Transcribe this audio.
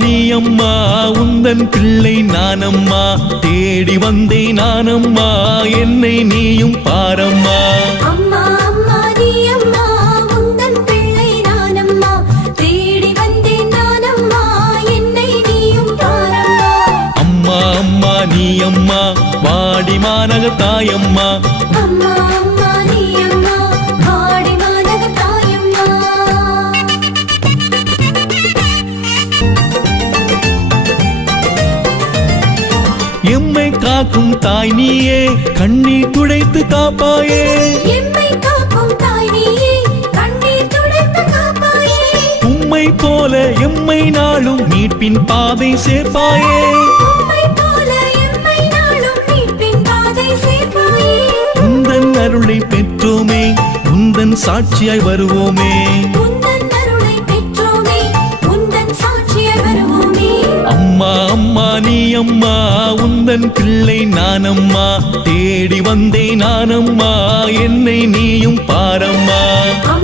நீ அம்மா உந்தன் பிள்ளை நானம்மா தேடி வந்தேன் நானம்மா என்னை நீயும் பாரம்மா அம்மா அம்மா நீ அம்மா உந்தன் பிள்ளை நானம்மா தேடி வந்தேன் நானம்மா என்னை நீயும் பாரம்மா அம்மா அம்மா நீ அம்மா வாடி மாநக தாயம்மா அம்மா அம்மா நீ அம்மா வாடி மாநக தாயம்மா எம்மை காக்கும் தாய் நீயே கண்ணீர் துடைத்து காப்பாயே எம்மை காக்கும் தாய் நீயே கண்ணீர் துடைத்து காப்பாயே உம்மை போல எம்மை நாளும் மீட்பின் பாதை சேர்ப்பாயே உம்மை போல எம்மை நாளும் மீட்பின் பாதை சேர்ப்பாயே உந்தன் அருளை பெற்றோமே உந்தன் சாட்சியாய் வருவோமே உந்தன் அருளை பெற்றோமே உந்தன் சாட்சியாய் வருவோமே அம்மா அம்மா நீ அம்மா உந்தன் பிள்ளை நானம்மா தேடி வந்தேன் நானம்மா என்னை நீயும் பாரம்மா